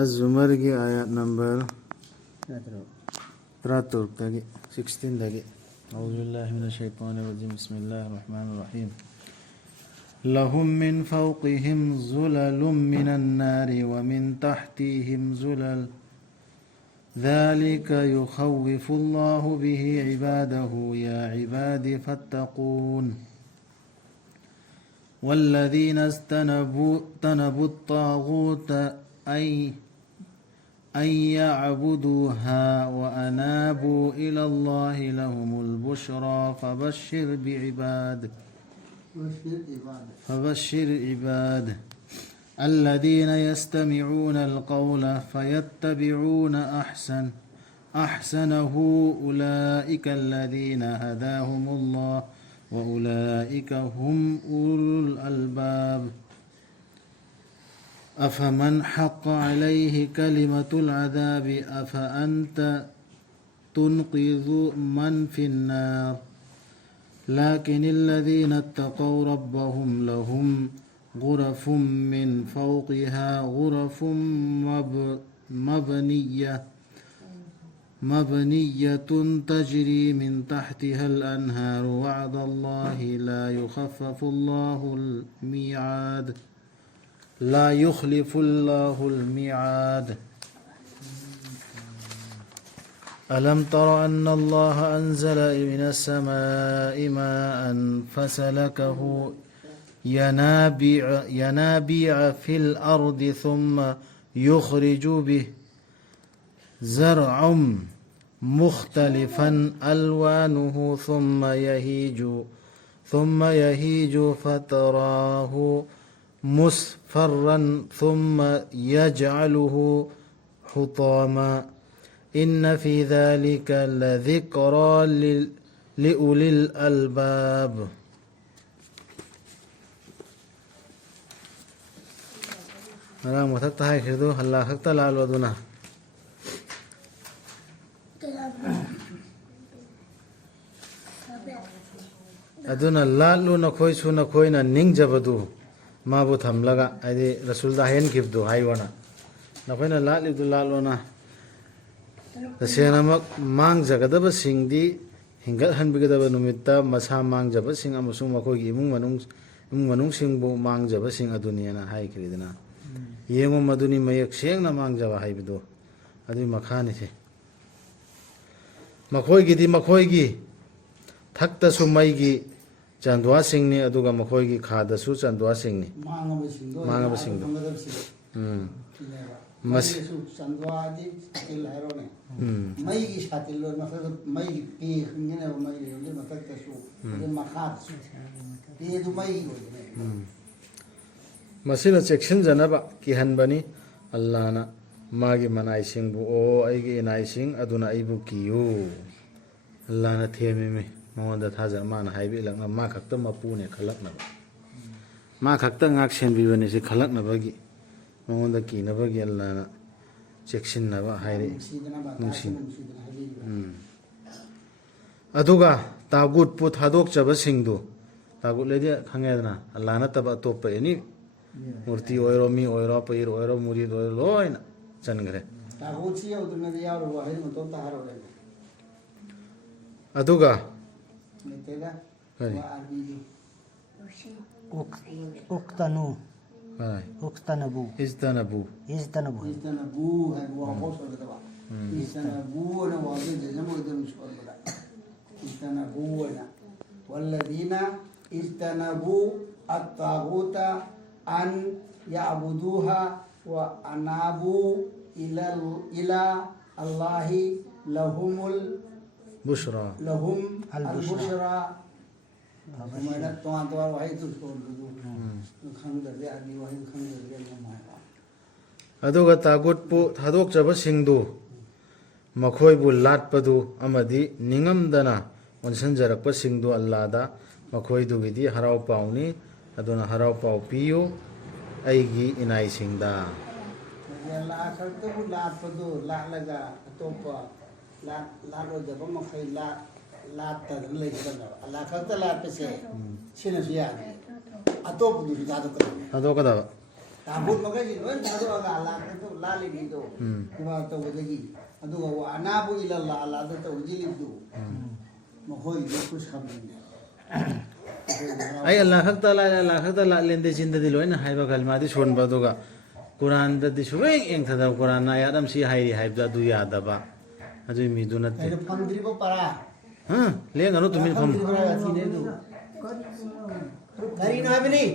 الزمر की आयत नंबर 13 16 أعوذ بالله من الشيطان الرجيم بسم الله الرحمن الرحيم لهم من فوقهم ظلل من النار ومن تحتهم ظلل ذلك يخوف الله به عباده يا عباد فاتقون والذين اجتنبوا الطاغوت أن يعبدوها وأنابوا إلى الله لهم البشرى فبشر عباد الذين يستمعون القول فيتبعون أحسنه أولئك الذين هداهم الله وأولئك هم أولو الألباب أفمن حق عليه كلمة العذاب أفأنت تنقذ من في النار لكن الذين اتقوا ربهم لهم غرف من فوقها غرف مبنية تجري من تحتها الأنهار وعد الله لا يخلف الله الميعاد ألم تر أن الله أنزل من السماء ماء فسلكه ينابيع في الأرض ثم يخرج به زرعا مختلفا ألوانه ثم يهيج فتراه مصفرا ثم يجعله حطاما إن في ذلك لذكرى لأولي الألباب أنا متى هاي كردو هلا خدت لالو دونا أدونا لالو نخوي سو نخوي نا نينج جبدو ما بو थमलगा आदि रसूल दा हेन गिफ्ट दो हाई वना नखोइना लालिदु लालोना तसेनमक मांग जगदब सिंगदी हिंगत हनबिगदब नुमित्ता मसा मांग जब सिंग अमसु मखोगी इमुंग मनुंग सिंगबो मांग जब सिंग अदुनियाना हाई क्रिदना येंगो मदुनी मयक सेंगना मांग जब हाइबिदो अदुई मखानी से मखोगी थक्ता सुमैगी चंदवा सिंगनी अदुगा मखोगी खादसु चंदवा सिंगनी मांगब सिंगदो मसु चंदवादी सातिल हैरोने मईगी सातिल लो मतलब मईगी पे खंगने मईगी ले मतलब तसु ये मखात ये दु मईगी होने मसिना सेक्शन जनबा कि हनबनी अल्लाह ना मागी मनाई सिंग बु ओ आइगी इनाई सिंग अदुना आइबु कियु अल्लाह ना थेमे में मोंदा थाजा मान हाइबि लंगना मा खक्ता मपुने खलकना मा खक्ता ngak sen bibani se khalakna bagi मोंदा कीनबगी अल्लाह ना चेक्सिनबा हाइरे नुंसिन अदुगा तागुत पु थादोक जब सिंगदो तागुत लेदि खंगेदना अल्लाह ना तब अतोप एनी मूर्ति ओइरो मी ओइरो पैर ओइरो मुरी ओइरो लोइना चनगरे तागुत सी उदने यारो वाहे मतो तारो ले अदुगा नेतेगा करी उक्तनु اجتنبوا है वो बहुत हो गया इज्तनबू ने वादे जजमो इधर मुश्किल बड़ा इज्तनबू ना वल्लदीना इज्तनबू अत्तागूत अन याबुदूहा व अनाबू इला अल्लाहि लहुम बुशरा हमारा तो वही तो छोड़ दो खंगदे आदि वही खंगदे नमाया अदुगा तागुत पु थादोक जब सिंगदु मखोइबु लाटपदु अमदि निंगमदना ओनसन जरकप सिंगदु अल्लाहदा मखोइदुगिदि हराव पाउनी अदुना हराव पाउ पियु आइगी इनाई सिंगदा अल्लाह खरतबु लाटपदु लालगा अतोपा लालो जब मखै लाता ले जगा अल्लाह खरता लाट पे से छिन सिया अतोप दु जादो कर अदो कदा ताबूत मगर जी लोन तादो अगा अल्लाह के तो ला ले भी दो कुबा तो वदगी अदुगा वा अनाबु इला अल्लाह अल्लाह तो उजिली दो मखोई ये कुछ खबर नहीं ai Allah khakta la lende jinda di loina haiba kalma di shon ba doga Quran da di shueng eng thada Quran na yadam si hairi haibda du yada ba adu mi du natte तेरे पंद्री को परा ha le ngano tumin phom करी ना भी नहीं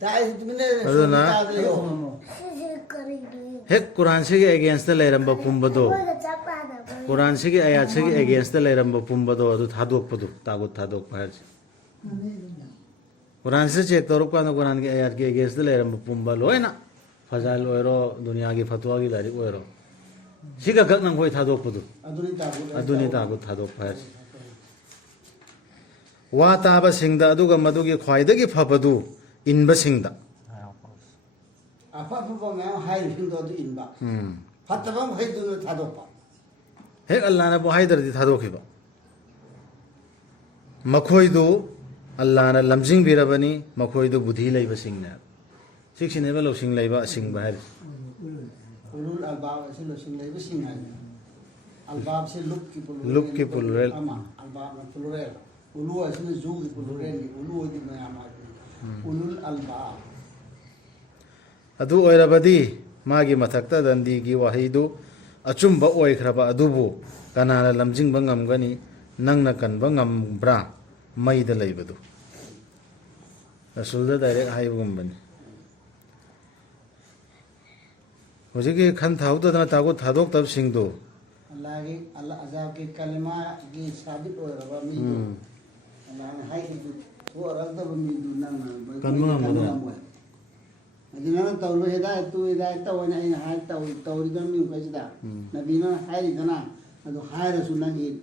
ताई तुमने अदुना hek Quran se ge against the leram ba pum ba do Quran se ge ayat se ge against the leram ba pum ba do adu thadok padu thadok par Quran se check toruk pa no Quran ge ayat ge against the leram ba pum ba loina fazal oiro dunia gi fatwa gi lari oiro siga gak nang hoi thadok padu aduni tagut thadok par wa ta ba singda aduga madugi khwaida gi phapadu in ba singda 아파 아파 뭐 하이 힘도 인바 봤다방 회도는 다도 봐 hek Allah na bo haidar di thadok hiba makhoi do Allah na lamjing birabani makhoi do budhi leiba singna siksine ba lo sing leiba sing ba har ulul albab से losing ले busing है albab से luk ki pulrel ama albab na plurel ulu asne zu ki plurel ni ulu di ma ama ulul albab adu oirabadi magi mathakta dandi gi wahidu achumba oikraba adubu kanana lamjing ba ngamgani nangna kanba ngambra maida leibadu rasulda direct haibugum bani hojiki khan thauda na tago thadok tab singdo Allah azab ke kalima gi sabit oiraba mi Allah hai ki to aragda mi du nang kanma Adina tawlo hidayat tu hidayat taw na ina hay taw ridon mi ukajda nabina hay dana ado hay rasulani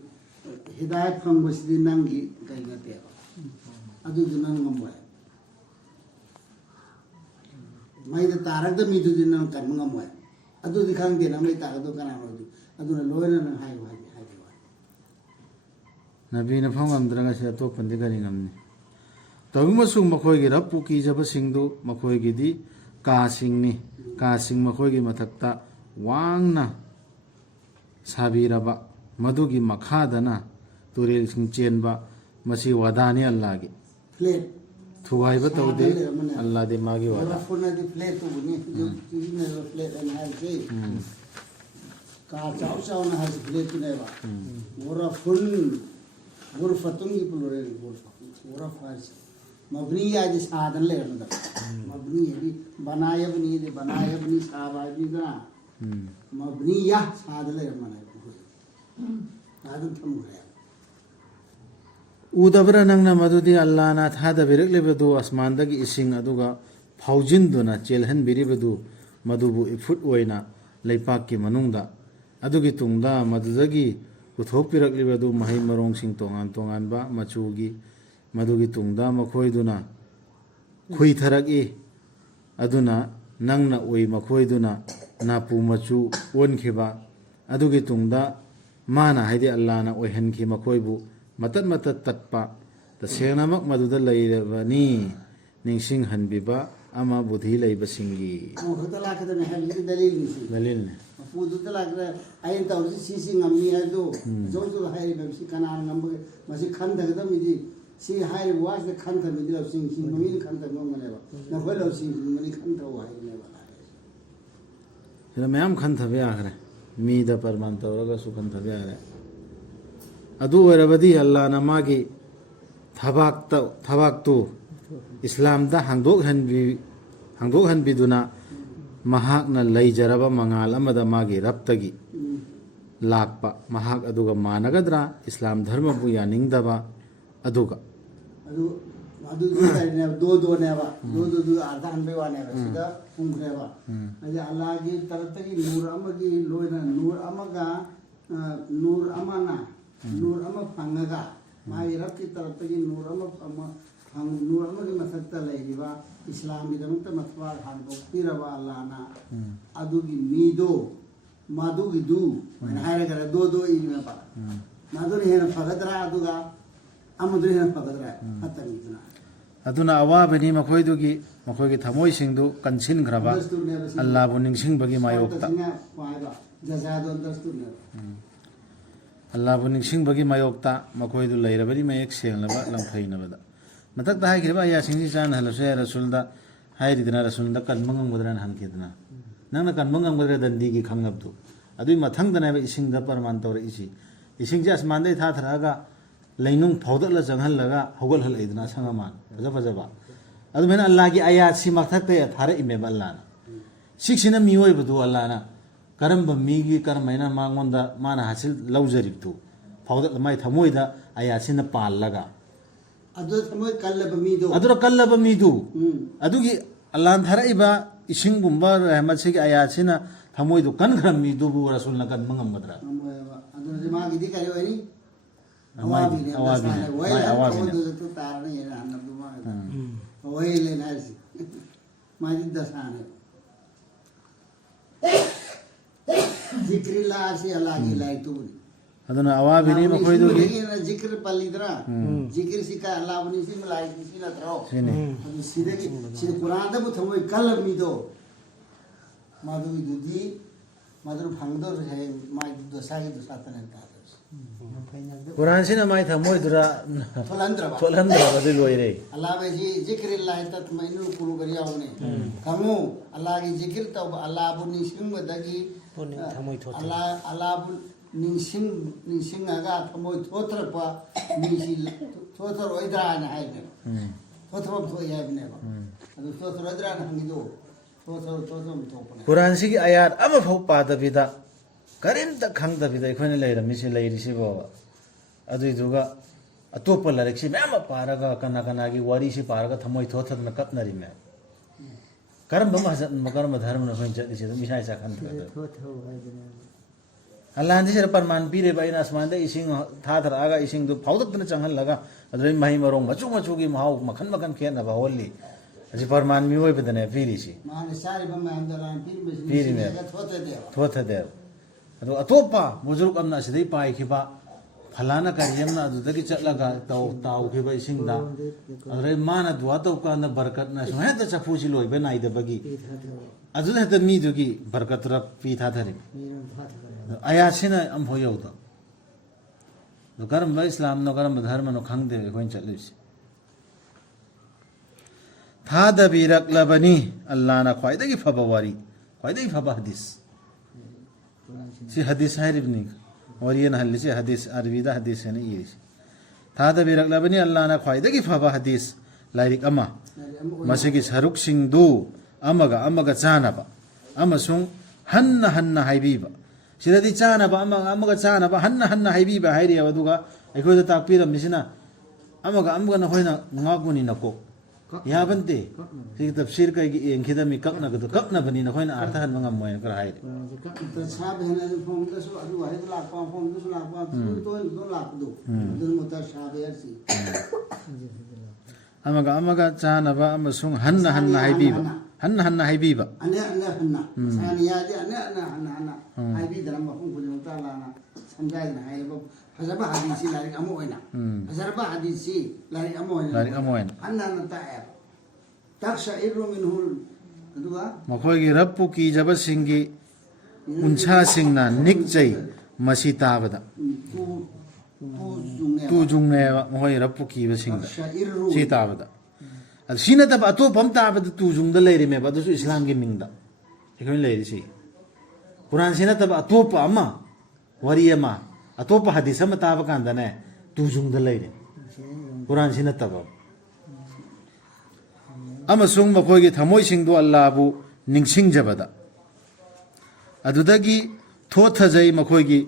hidayat kham basdi nangi kaina te adu dinan ngam mai da tarak da mi du dinan kan ngam wa adu dikhang de na mai ta adu kana no adu na loina na hay wa nabi na phangam dranga se to pandi gari ngamni tawma sung makhoi gi rapu ki jaba singdu makhoi gi di ka sing makhoi gi mathakta wangna sabiraba madugi makhadana turel sing chenba masi wadani Allah gi plate thuwai ba tawde Allah de magi wada funa di plate tu ni jo ne plate and hay se ka chau na has plate ne ba mora fun गुरफतुन की plural गुरफ मबनी आज साधन ले रहा मबनी है भी बनायबनी साबाबी ना मबनी या साधन ले रहा साधन थम गया udabra nangna madudi Allah na thada birak lebadu asman dagi ising aduga phaujin duna chelhan biribadu madubu ifut oina leipak ki manungda adugi tungda madudagi uthok pirak libadu mahai marong sing tongan ba machugi madugi tungda makhoi duna khui tharak e aduna nangna oi makhoi duna napu machu on khiba adugi tungda mana haidi Allah na oi han khi makhoi bu matat tatpa ta senamak maduda leirabani ningsing hanbiba ama budhi leiba singi khutala ka ne hal dalil ne Pudu telah kira ayin tahu si ngamni itu, jauh hari bersih kanan ngambil masih khantar kita midi si hari buas de khantar midi lalu sing mami khantar ngomong mana ba, nak kau lalu sing mami khantar wahai mana ba. Jadi memang khantar be akhirnya, mida permanta orang su khantar be akhirnya. Adu erabadi Allah namagi thabak tu Islam dah hangdok han biduna mahak na leijaraba mangal amada magi raptagi lakpa mahak aduga managadra Islam dharma bu yaningdaba aduga adu ne do ne ba do ardhan be wane ba sida ungre ba aja Allah gi taratagi nur amagi loina nur amana nur ama pangaga mai rakki taratagi nur ama nur amagi masakta leiba Islam idamta matwar hanbo piraba Allah na adugi mido madugi du manhara gara do ilme pa maduri hena fagadra aduga amuduri hena fagadra hatta mitna aduna awabani makoidugi makoigi thamoisingdu kansingraba Allahu ningsingbagi mayokta Allahu ningsingbagi mayokta makoidu leirabari mayek senglaba langphainabada matakta haigriba ya singsi chan halase rasulda hairidna rasulda kanmangam gudran hankidna nangna kanmangam gudra dandigi khangnabdu adui mathangdana ba isingda parman tawra isi isingja asmandai tha tharaga lainung phawdala janghalaga hogol hal idna sangaman faja faja ba adu mena Allah gi ayat si makthakte thara ime Allah na siksina mioi budu Allah na karamba migi karmaina mangonda mana hasil lawjaribtu phawdala mai thamoida ayat sina pallaga adu thamoi kallaba mido adura kallaba midu adugi Allah thara iba ising gumba rahmat sigi ayat sina thamoidu kan khram midu bu rasulna kan mangam gadra adu jama gidi kare wani awabini awabini tu tarne yana annabu ma waile nasi mari dasane zikrillah si Allah gi lai tu aduna awabini makoidugi zikr palidra zikr sika Allah buni si malai si na tro adu side ki si Quran da bu thamoi kalam mi do madu dudi madur phangdor hai mai dosa gi dosa tan ta Quran sina mai thamoidura tolandra badi loire Allah be ji zikrillah tat mainu kulu bariya hone kamu Allah gi zikr ta Allah bu nising badagi Allah bu nising aga thamoi thotra pa nisi thotra oidra na hai ne thotra tho ya ne ba adu thotra oidra na hangi do thotra to pa Quran sigi ayat ama phau pa da bida karimta khangda bida ikhone leirami si leirisi bo aduiduga atopa lariksi mema paraga kana kana gi wari si paraga thamoi thothad na kapnari me karamba makaramba dharma na hoin chati si misai sa khan thada Allah ndi sir parman pire ba ina asman da ising tha thar aga ising du phaudak na changhal laga adrei mahi marong machu machu gi mahau makhan makhan khe na ba holli aji parman mi hoi bedane piri si man sari ba ma amdalan piri me thotha de ado atopa mujuruk amna sidai pai khiba falana karyamna adudagi chatlaga taw khiba isingda adrei mana dua taw kana barakat na so heta chapu si loi be nai de bagi adu heta mi dugi barakat ra pi tha thari ayat sina am hoyo da no karam ba islam no karam dharma no khangde koin chatlis tha da birak labani Allah na khwaidagi phaba wari khwaidagi phaba hadis si hadis hairibni wariyan halli si hadis arvida hadis ne yis tha da birak labani Allah na khwaidagi phaba hadis lairik ama masigi saruk singdu amaga chanaba amasung hanna haibiba sidadi chanaba amaga chanaba hanna haibiba hairi aduga aikoda takpiram nisina amaga na hoina ngaguni nako yabante si tafsir kai gi enkidami kakna gadu kakna bani na hoina artha han mangam moy kar hairi ta sab hena form da so adu hai la pa form da so la pa to la do dun mota sab yarsi amaga chanaba amasung hanna haibiba hanna saniya de hanna haibi dalam ma fung pun ta la na samjai na hai ba hazaba hadisi lari amu oina hazaba hadisi lari amu oina hanna na ta ya taksha iru minhu adua makhoi gi rappu ki jaba singi uncha singna nikchai masi tabada tu jungne makhoi rappu ki ba singda si tabada sina tab ato pam tabada tu jungda leiri me ba du islam gi mingda ekoi leiri si Quran sina tab ato pa ama wariyama ato pa hadisa ma tab kanda ne tu jungda leiri Quran sina tab amasung makhoi gi thamoi singdu Allah bu ningsing jabada adudagi thothajai makhoi gi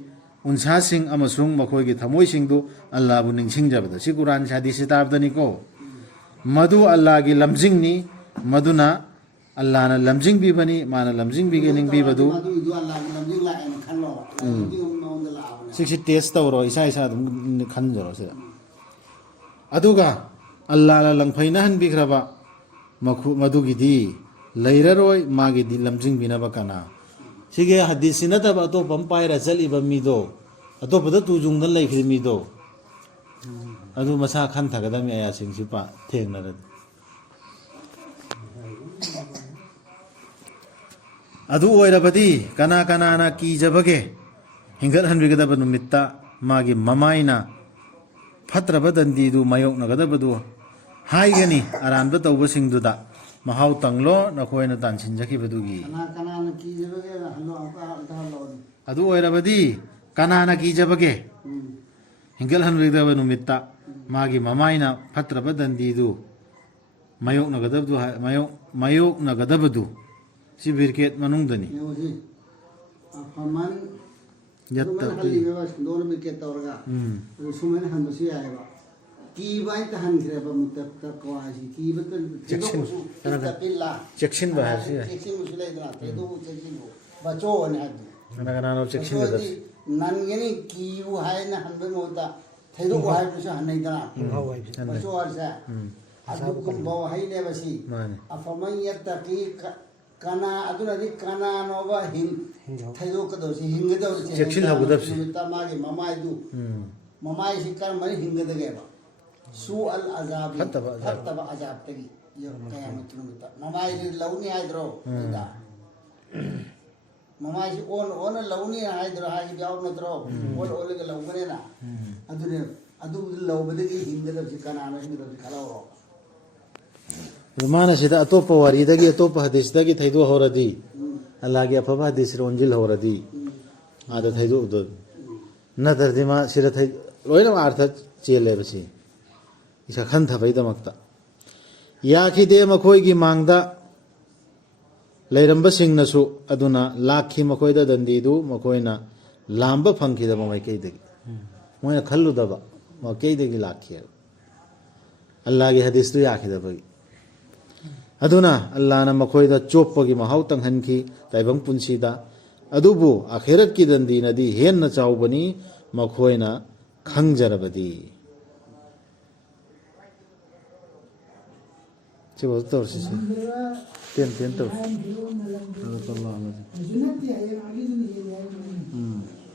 unsa sing amasung makhoi gi thamoi singdu Allah bu ningsing jabada si Quran hadisi tabdani ko madu Allah gi lamjing ni maduna Allah na lamjing bi bani mana lamjing bi gening bi badu siksi test tawro isa dum khan joro se aduga Allah la langphaina han bi khraba madu gi di leiraroi magi di lamjing bina bakana sige hadisi na taba to pampaira chali ba mi do ato pada tu jung dan lai khri mi do adu masa khan thagadami aya sing sipa theng na अदु ओइरबदी कना कनाना कीजबगे हिंगल हनबिगदब नुमित्ता मागी ममाइना फत्रब दंदीदु मायोकनगदबदु हाइगनी अरानब तौबसिंगदुदा महाउ तंगलो नखोयना तानसिनजखिबदुगी कना कीजबगे hello hello अदु ओइरबदी कनाना कीजबगे हिंगल हनबिगदब नुमित्ता मागी ममाइना फत्रब दंदीदु मायोकनगदबदु मायोकनगदबदु सी बिरकेट मनुंगदनी यौजी फमान यत्ता हल्लीबा दोन बिरकेट तौरगा सुमन हनबसु यायबा कीबाय त हनख्रेबा मुत्तक कवाजी कीबत तपिल्ला चेक्सिन बाहसी चेक्सिन मुसलेदना तेदो चेक्सिन बचो ने हदु कना कनानो चेक्सिन गदब ननगनी कीउ हायना हनबे मोता थेदो हायबसु हनैदना बचो आरसा अदु कुंबो हायने बसी माने अफमन यत्तकी कना अदुनदी कना नोबा हिंग थैदो कदोसी हिंगदोसी चेक्सिन हबुदबसी मागे ममाइदु ममाइ सि कर मनि हिंगदगेबा सु अल अजाब फतब अजाब तगी यो कयामत नुमिता ममाइ लौनी हाइद्रो दा ममाइ सि ओन लौनी हाइद्रो हाइ ब्याव नद्रो ओन ओलगे लौगनेना अदुने अदु लौबदगी हिंगदबसी कनानो हिंगदबसी खलावरो माना सिदा अतोप वारीदगी अतोप हदीसदगी थैदो होरदी अल्लाह के अफबा हदीस रोंजिल होरदी आदा थैदो उदो नदरदी मा सिरा थै लोइना अर्थ चेले बसी इसा खन थबैदमक्ता याखिदे मखोइगी मांगदा लैरंबसिंगनसु अदुना लाखी मखोइदा दंदीदु मखोइना लांबा फंखिदा ममैकैदगी मोयना खल्लुदबा मकैदगी लाखी अल्लाह के हदीस तो याखिदबगी अदुना अल्लाहना मखोइदा चोप्पगी महाउ तंगहनखी ताइबंग पुंसीदा अदुबु आखिरत की दंदीनदी हेन्ना चाउबनी मखोइना खंगजरबदी चिबो तोरसी तेन तो अल्लाह